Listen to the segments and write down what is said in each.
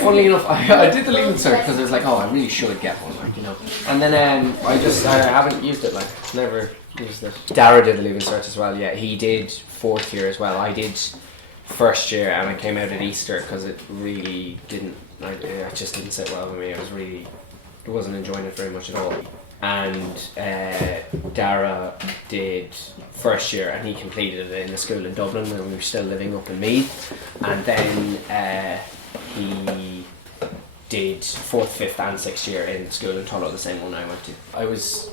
Funnily enough, I did the Leaving Cert because I was like, oh, I really should get one, like, you know. And then I haven't used it, like, never used it. Dara did the Leaving Cert as well, yeah. He did fourth year as well. I did first year and I came out at Easter because it really didn't, it just didn't sit well with me. I wasn't enjoying it very much at all. And Dara did first year and he completed it in a school in Dublin when we were still living up in Meath. And then he did fourth, fifth and sixth year in school in Carlow, the same one I went to. I was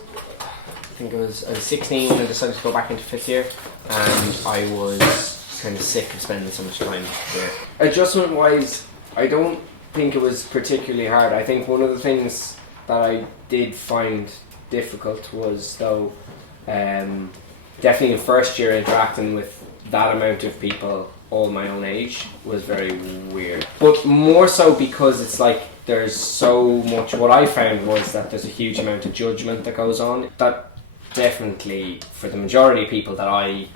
16 when I decided to go back into fifth year, and I was kind of sick of spending so much time there. Adjustment wise, I don't think it was particularly hard. I think one of the things that I did find difficult was, though, definitely in first year interacting with that amount of people all my own age was very weird. But more so because it's like there's so much, what I found was that there's a huge amount of judgment that goes on. That definitely, for the majority of people that I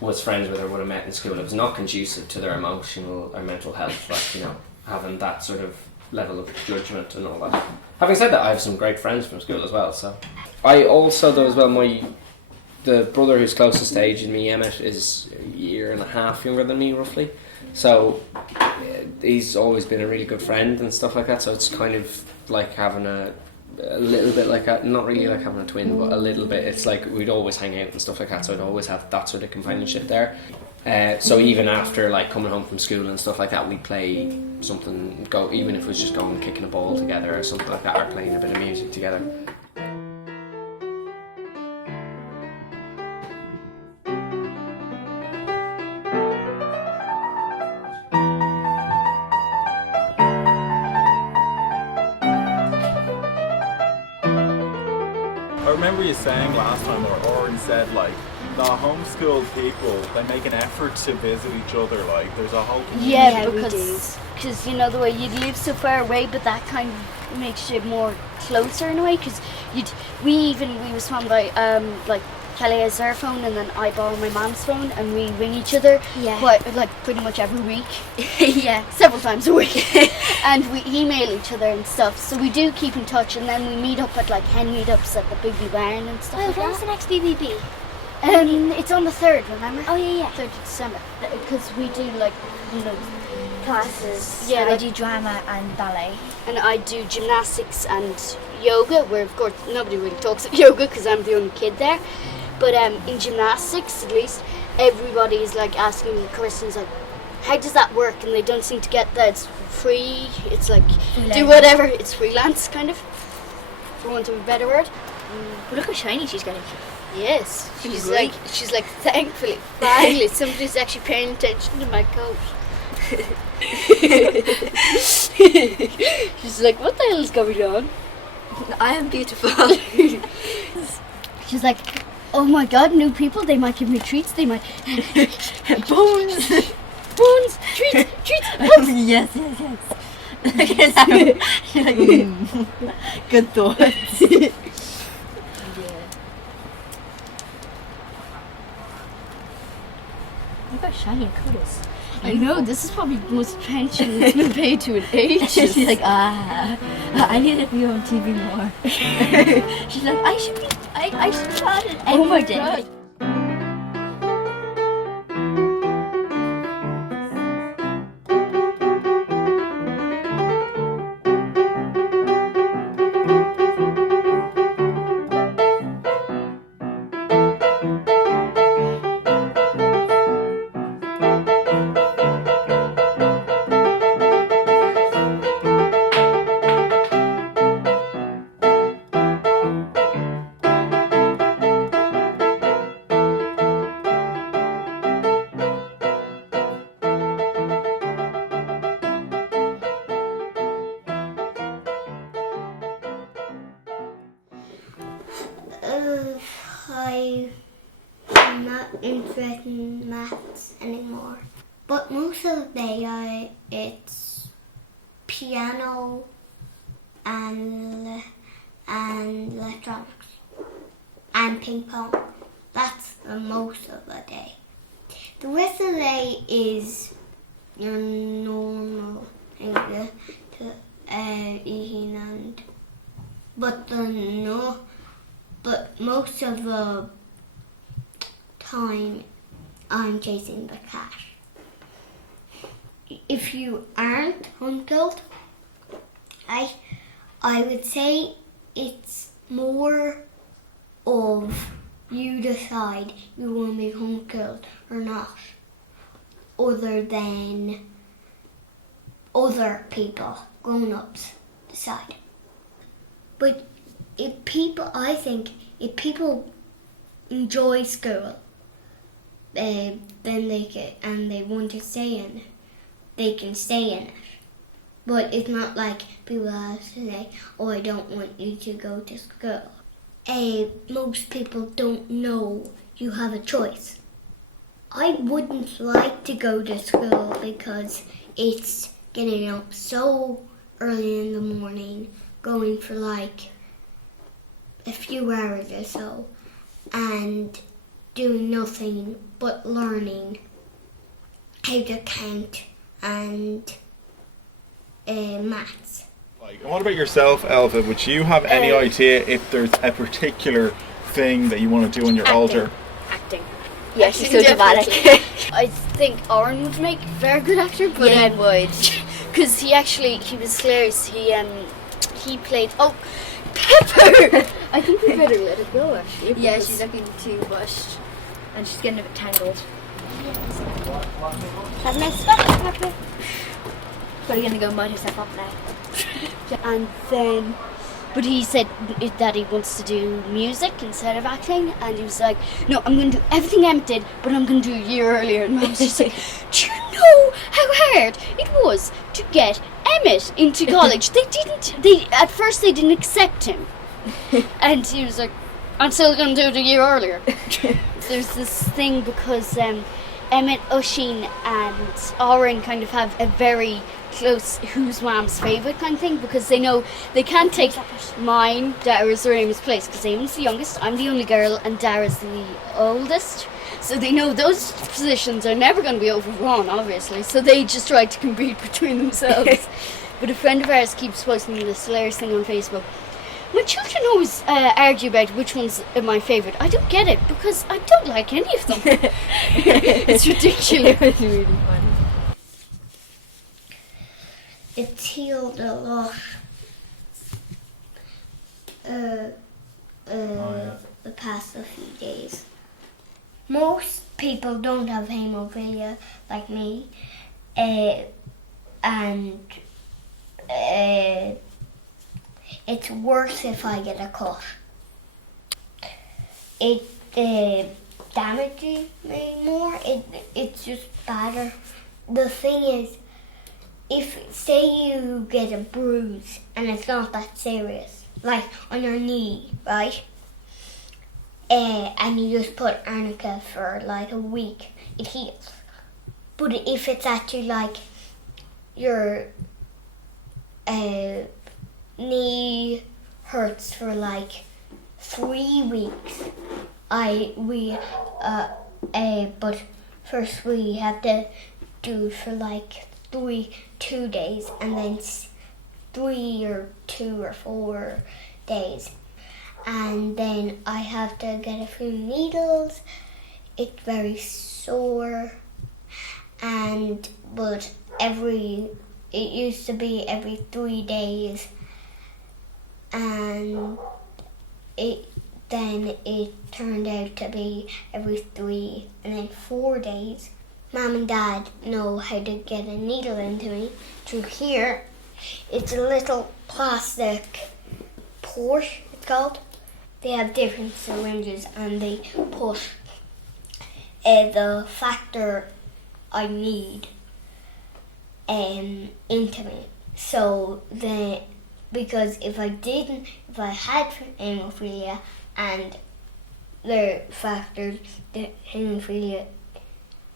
was friends with or would have met in school, it was not conducive to their emotional or mental health, like, you know, having that sort of level of judgment and all that. Having said that, I have some great friends from school as well, so. I also, though, as well, the brother who's closest to age in me, Emmett, is a year and a half younger than me, roughly. So he's always been a really good friend and stuff like that. So it's kind of like having a little bit like not really like having a twin, but a little bit. It's like we'd always hang out and stuff like that. So I'd always have that sort of companionship there. So even after like coming home from school and stuff like that, we'd play something. Even if it was just going and kicking a ball together or something like that, or playing a bit of music together. I remember you saying last time, or already said, like, the homeschooled people, they make an effort to visit each other, like, there's a whole community. Yeah, because you know, the way you'd live so far away, but that kind of makes you more closer in a way, because we was found by, like, Kelly has her phone and then I borrow my mom's phone and we ring each other quite, like, pretty much every week. Yeah, several times a week. And we email each other and stuff, so we do keep in touch, and then we meet up at like hen meetups at the Bigby Barn and stuff like that. When's the next BBB? It's on the 3rd, remember? Oh yeah, 3rd of December, because we do like, you know, classes. Yeah, I do drama and ballet. And I do gymnastics and yoga, where of course nobody really talks about yoga because I'm the only kid there. But in gymnastics, at least, everybody is like asking me questions like, how does that work? And they don't seem to get that it's free. It's like, do whatever. It's freelance, kind of, for want of a better word. But look how shiny she's getting. Yes, she's like, thankfully, finally, somebody's actually paying attention to my coat. She's like, what the hell is going on? I am beautiful. She's like, oh my god, new people, they might give me treats, they might... Bones! Bones! Treats! Yes. Good thoughts. Look how shiny your coat is. I know, this is probably the most attention that's been paid to an age. She's like, I need to be on TV more. She's like, I should be on it every day. God. I'm not interested in maths anymore. But most of the day it's piano and electronics and ping pong. That's the most of the day. The rest of the day is your normal thing to eating but most of the time I'm chasing the cash. If you aren't homeschooled, I would say it's more of you decide you want to be homeschooled or not, other than other people, grown-ups, decide. But I think if people enjoy school, then they want to stay in it, they can stay in it. But it's not like people have to say, oh, I don't want you to go to school. Most people don't know you have a choice. I wouldn't like to go to school because it's getting up so early in the morning, going for like a few hours or so, and doing nothing but learning how to count and maths. Like, what about yourself, Elva? Would you have any idea if there's a particular thing that you want to do when you're older? Acting. Yeah, she's so dramatic. I think Oren would make a very good actor, but Yeah, he would. because he was hilarious. He played Pepper. I think we better let it go, actually. Yeah, because- she's looking too rushed. And she's getting a bit tangled. Have a nice spot, Pepper. Probably gonna go mud herself up now. And then, but he said that he wants to do music instead of acting, and he was like, no, I'm going to do everything Emmett did, but I'm going to do a year earlier. And I was just like, do you know how hard it was to get Emmett into college? At first they didn't accept him. And he was like, I'm still going to do it a year earlier. There's this thing because Emmett, Oisin and Oren kind of have a very close who's mom's favourite kind of thing, because they know they can't take mine, Dara's or Amy's place, because Amy's the youngest, I'm the only girl, and Dara's the oldest. So they know those positions are never going to be overrun, obviously. So they just try to compete between themselves. But a friend of ours keeps posting this hilarious thing on Facebook. My children always argue about which one's my favourite. I don't get it, because I don't like any of them. It's ridiculous. It's really funny. It's healed a lot. The past few days. Most people don't have hemophilia like me, and it's worse if I get a cut. It damages me more. It's just better. The thing is, if say you get a bruise and it's not that serious, like on your knee, right? And you just put arnica for like a week, it heals. But if it's actually like your knee hurts for like 3 weeks, but first we have to do it for like 2 days, and then 3 or 2 or 4 days, and then I have to get a few needles. It's very sore, but it used to be every 3 days, and then it turned out to be every 3 and then 4 days. Mom and Dad know how to get a needle into me through here. It's a little plastic port, it's called. They have different syringes and they put the factor I need into me. So because if I had hemophilia and the factors that haemophilia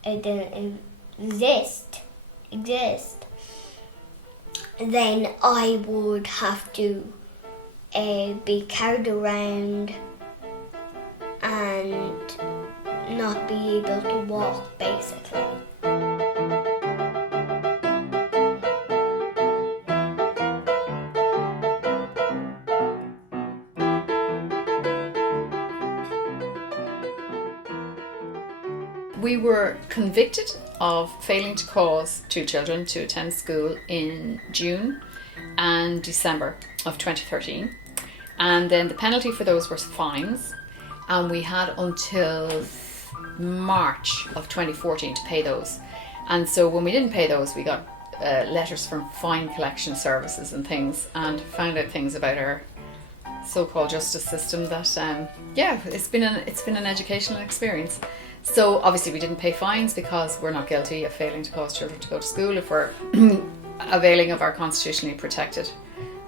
didn't exist, then I would have to be carried around and not be able to walk, basically. We were convicted of failing to cause 2 children to attend school in June and December of 2013. And then the penalty for those were fines, and we had until March of 2014 to pay those. And so when we didn't pay those, we got letters from fine collection services and things, and found out things about our so-called justice system that it's been an educational experience. So obviously we didn't pay fines because we're not guilty of failing to cause children to go to school if we're availing of our constitutionally protected,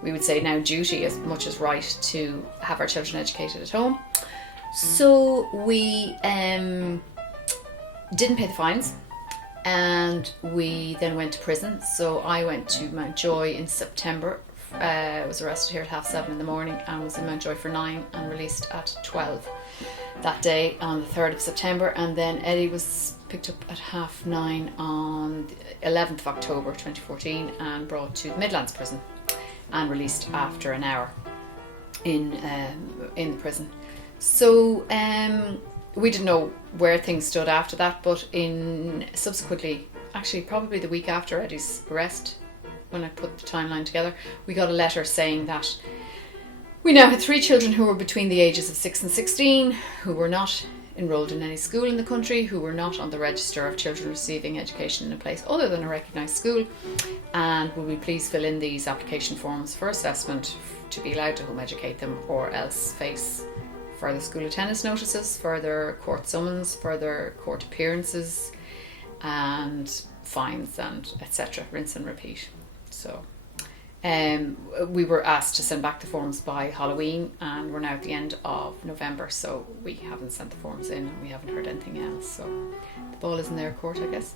we would say now, duty as much as right to have our children educated at home. So we didn't pay the fines, and we then went to prison. So I went to Mountjoy in September. Was arrested here at 7:30 in the morning and was in Mountjoy for 9 and released at 12 that day on the 3rd of September. And then Eddie was picked up at 9:30 on the 11th of October 2014 and brought to the Midlands prison and released after an hour in the prison. So we didn't know where things stood after that, but subsequently, actually probably the week after Eddie's arrest, when I put the timeline together, we got a letter saying that we now had 3 children who were between the ages of 6 and 16, who were not enrolled in any school in the country, who were not on the register of children receiving education in a place other than a recognised school, and will we please fill in these application forms for assessment to be allowed to home educate them, or else face further school attendance notices, further court summons, further court appearances, and fines, and etc. Rinse and repeat. So we were asked to send back the forms by Halloween, and we're now at the end of November, so we haven't sent the forms in and we haven't heard anything else. So the ball is in their court, I guess.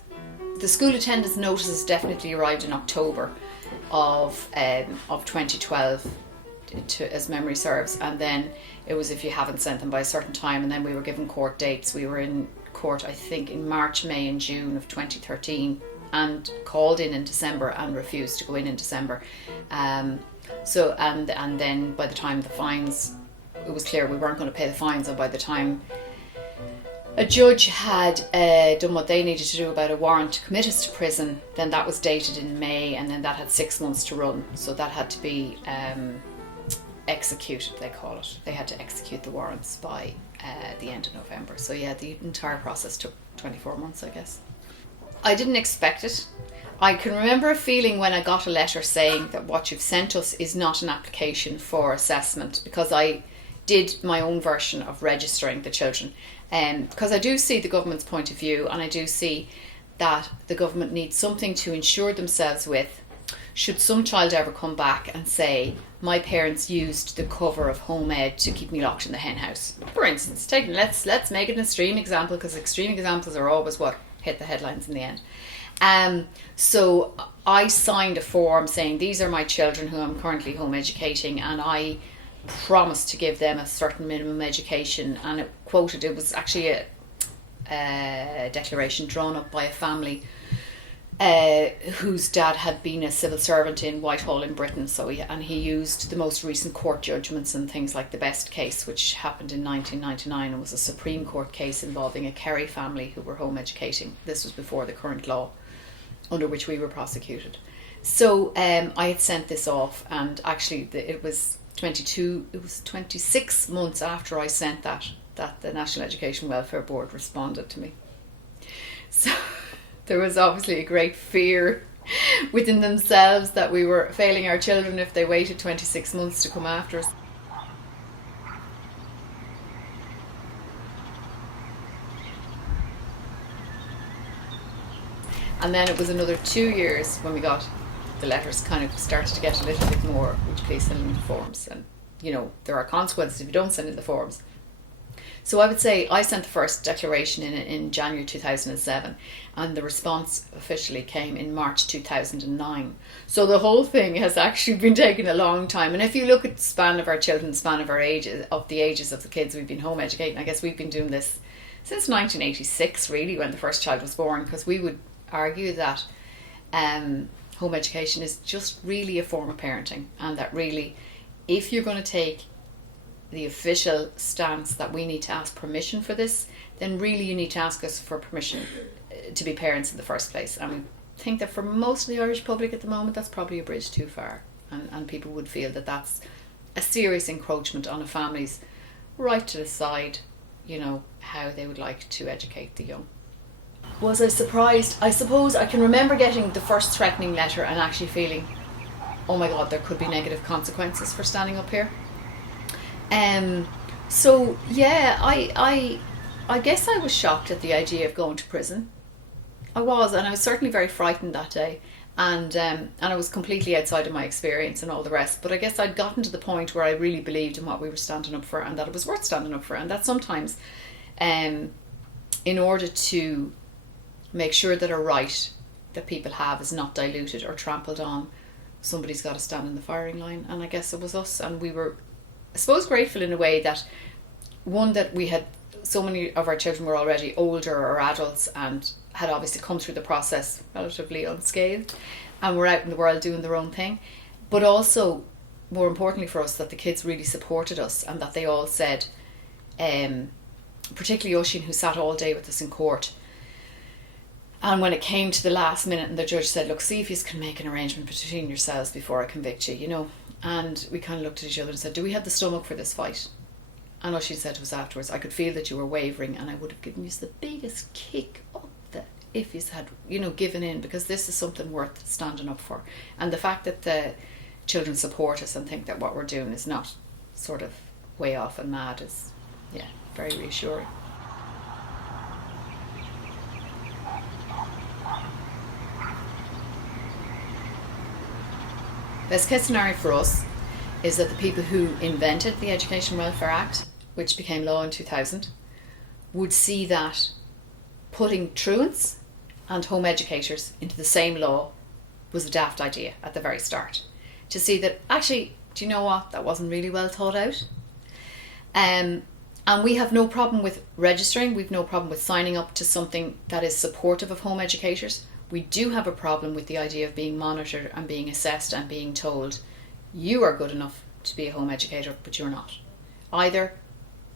The school attendance notices definitely arrived in October of 2012, as memory serves, and then it was if you haven't sent them by a certain time, and then we were given court dates. We were in court, I think, in March, May and June of 2013, and called in December and refused to go in December. So then by the time the fines, it was clear we weren't going to pay the fines, and by the time a judge had done what they needed to do about a warrant to commit us to prison, then that was dated in May, and then that had 6 months to run, so that had to be executed, they call it. They had to execute the warrants by the end of November. So yeah, the entire process took 24 months, I guess. I didn't expect it. I can remember a feeling when I got a letter saying that what you've sent us is not an application for assessment, because I did my own version of registering the children. Because I do see the government's point of view, and I do see that the government needs something to insure themselves with should some child ever come back and say, my parents used the cover of Home Ed to keep me locked in the hen house. For instance, let's make it an extreme example, because extreme examples are always what hit the headlines in the end. So I signed a form saying these are my children who I'm currently home educating, and I promised to give them a certain minimum education, and it was actually a declaration drawn up by a family whose dad had been a civil servant in Whitehall in Britain, he used the most recent court judgments and things like the Best case, which happened in 1999 and was a Supreme Court case involving a Kerry family who were home educating. This was before the current law under which we were prosecuted. So I had sent this off, and actually it was 26 months after I sent that the National Education Welfare Board responded to me. So there was obviously a great fear within themselves that we were failing our children if they waited 26 months to come after us. And then it was another 2 years when we got the letters kind of started to get a little bit more, would you please send in the forms? And, there are consequences if you don't send in the forms. So I would say I sent the first declaration in January 2007, and the response officially came in March 2009. So the whole thing has actually been taking a long time. And if you look at the span of our children, the span of our ages, of the ages of the kids we've been home educating, I guess we've been doing this since 1986, really, when the first child was born, because we would argue that home education is just really a form of parenting, and that really, if you're going to take the official stance that we need to ask permission for this, then really you need to ask us for permission to be parents in the first place. And we think that for most of the Irish public at the moment, that's probably a bridge too far, and people would feel that that's a serious encroachment on a family's right to decide, you know, how they would like to educate the young. Was I surprised? I suppose I can remember getting the first threatening letter and actually feeling, oh my God, there could be negative consequences for standing up here. So yeah, I guess I was shocked at the idea of going to prison. I was, and I was certainly very frightened that day, and I was completely outside of my experience and all the rest. But I guess I'd gotten to the point where I really believed in what we were standing up for, and that it was worth standing up for, and that sometimes, in order to make sure that a right that people have is not diluted or trampled on, somebody's got to stand in the firing line. And I guess it was us, and we were, I suppose, grateful in a way that, one, that we had, so many of our children were already older or adults and had obviously come through the process relatively unscathed and were out in the world doing their own thing. But also, more importantly for us, that the kids really supported us, and that they all said, particularly Oisin, who sat all day with us in court, and when it came to the last minute and the judge said, look, see if you can make an arrangement between yourselves before I convict you, you know. And we kind of looked at each other and said, do we have the stomach for this fight? And Oisin said to us afterwards, I could feel that you were wavering, and I would have given you the biggest kick up the if you had, you know, given in, because this is something worth standing up for. And the fact that the children support us and think that what we're doing is not sort of way off and mad is, yeah, very reassuring. Best case scenario for us is that the people who invented the Education Welfare Act, which became law in 2000, would see that putting truants and home educators into the same law was a daft idea at the very start. To see that, actually, do you know what, that wasn't really well thought out. And we have no problem with registering, we've no problem with signing up to something that is supportive of home educators. We do have a problem with the idea of being monitored and being assessed and being told, you are good enough to be a home educator, but you're not. Either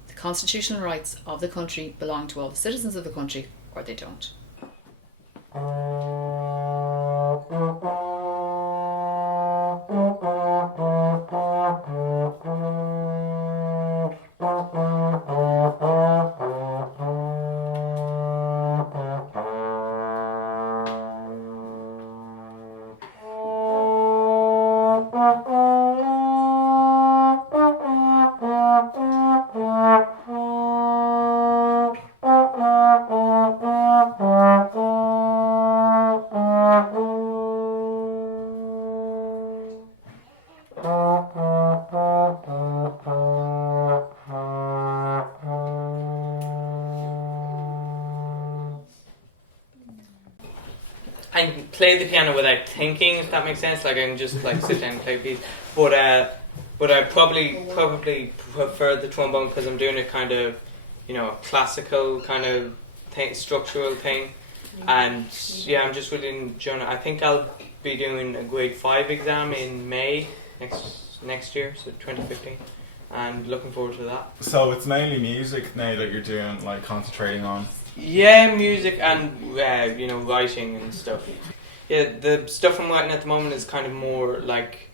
the constitutional rights of the country belong to all the citizens of the country, or they don't. I can play the piano without thinking, if that makes sense. Like I can just like sit down and play a piece. But I probably prefer the trombone because I'm doing a kind of, you know, a classical kind of thing, structural thing. And yeah, I'm just really enjoying it. I think I'll be doing a grade 5 exam in May next year, so 2015. And looking forward to that. So it's mainly music now that you're doing, like concentrating on? Yeah, music and you know, writing and stuff. Yeah, the stuff I'm writing at the moment is kind of more like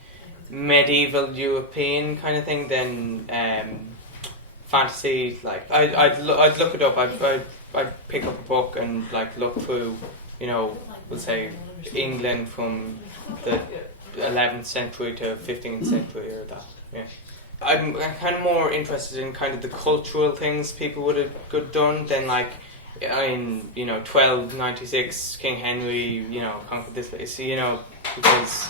medieval European kind of thing than fantasy. Like I'd look it up. I'd pick up a book and like look through, you know, we'll say England from the 11th century to 15th century or that. Yeah. I'm kind of more interested in kind of the cultural things people would have done than like in, you know, 1296 King Henry, you know, conquered this place, you know, because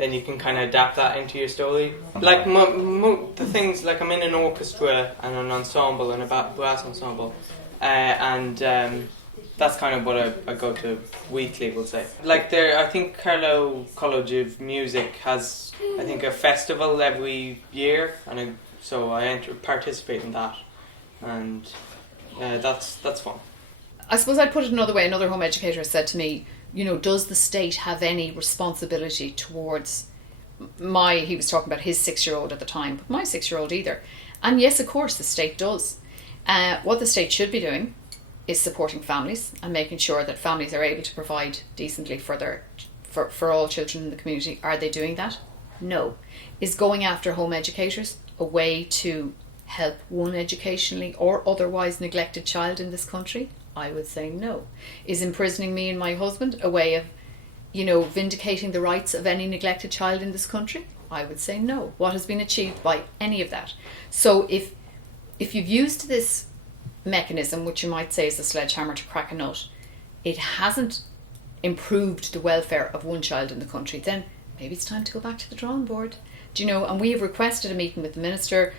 then you can kind of adapt that into your story. Like the things, like I'm in an orchestra and an ensemble and a brass ensemble, and that's kind of what I go to weekly, we'll say. Like I think Carlow College of Music has, I think, a festival every year, and so I participate in that, and that's fun. I suppose I'd put it another way. Another home educator said to me, you know, does the state have any responsibility towards he was talking about his 6-year-old at the time, but my 6-year-old either. And yes, of course, the state does. What the state should be doing is supporting families and making sure that families are able to provide decently for all children in the community. Are they doing that? No. Is going after home educators a way to help one educationally or otherwise neglected child in this country? I would say no. Is imprisoning me and my husband a way of, you know, vindicating the rights of any neglected child in this country? I would say no. What has been achieved by any of that? So if you've used this mechanism, which you might say is a sledgehammer to crack a nut, it hasn't improved the welfare of one child in the country, then maybe it's time to go back to the drawing board. Do you know? And we have requested a meeting with the minister.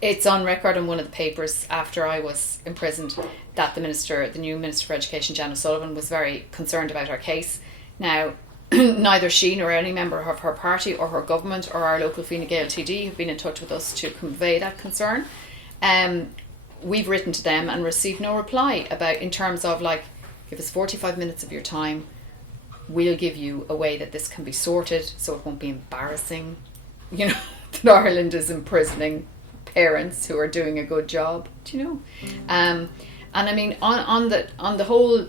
It's on record in one of the papers after I was imprisoned that the new Minister for Education, Janet Sullivan, was very concerned about our case. Now, neither she nor any member of her party or her government or our local Fine Gael TD have been in touch with us to convey that concern. We've written to them and received no reply in terms of, like, give us 45 minutes of your time, we'll give you a way that this can be sorted so it won't be embarrassing, you know, that Ireland is imprisoning parents who are doing a good job, do you know? And I mean, on the whole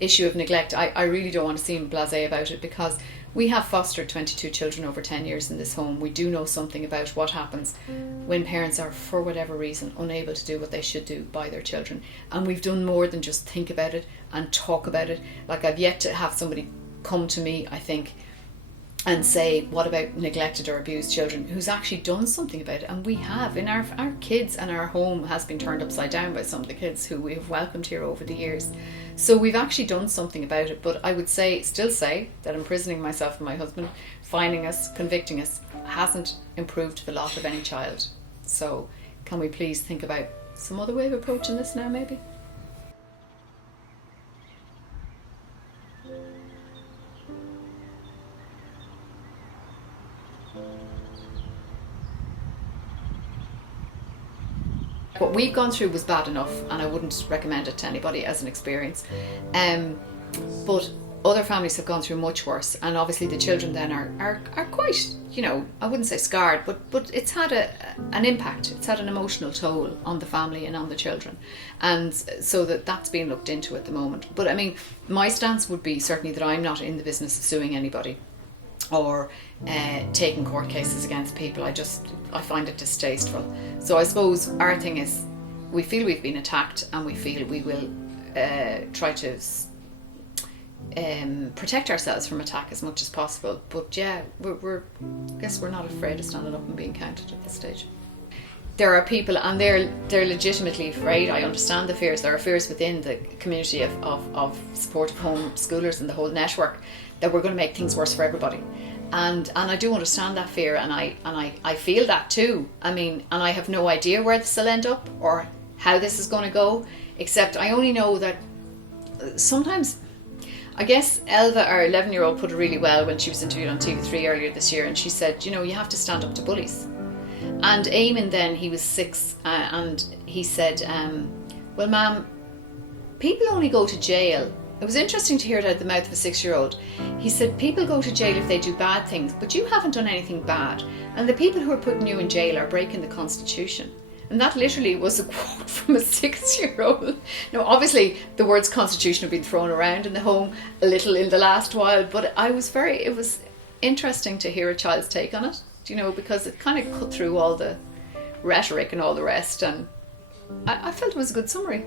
issue of neglect, I really don't want to seem blasé about it, because we have fostered 22 children over 10 years in this home. We do know something about what happens when parents are, for whatever reason, unable to do what they should do by their children. And we've done more than just think about it and talk about it. Like, I've yet to have somebody come to me, I think, and say, what about neglected or abused children, who's actually done something about it. And we have. In our kids, and our home has been turned upside down by some of the kids who we have welcomed here over the years. So we've actually done something about it. But I would still say that imprisoning myself and my husband, fining us, convicting us, hasn't improved the lot of any child. So can we please think about some other way of approaching this now, maybe? What we've gone through was bad enough, and I wouldn't recommend it to anybody as an experience. But other families have gone through much worse, and obviously the children then are quite, you know, I wouldn't say scarred, but it's had an impact. It's had an emotional toll on the family and on the children, and so that's being looked into at the moment. But I mean, my stance would be certainly that I'm not in the business of suing anybody or taking court cases against people. I find it distasteful. So I suppose our thing is, we feel we've been attacked, and we feel we will try to protect ourselves from attack as much as possible. But yeah, I guess we're not afraid of standing up and being counted at this stage. There are people, and they're legitimately afraid. I understand the fears. There are fears within the community of supportive homeschoolers and the whole network that we're going to make things worse for everybody. And I do understand that fear, and I feel that too. I mean, and I have no idea where this will end up or how this is going to go, except I only know that sometimes, I guess Elva, our 11-year-old, put it really well when she was interviewed on TV3 earlier this year, and she said, you know, you have to stand up to bullies. And Eamon then, he was 6, and he said, well, ma'am, people only go to jail. It was interesting to hear it out of the mouth of a 6-year-old. He said, people go to jail if they do bad things, but you haven't done anything bad. And the people who are putting you in jail are breaking the Constitution. And that literally was a quote from a 6-year-old. Now, obviously, the words Constitution have been thrown around in the home a little in the last while, but it was interesting to hear a child's take on it, you know, because it kind of cut through all the rhetoric and all the rest. And I felt it was a good summary.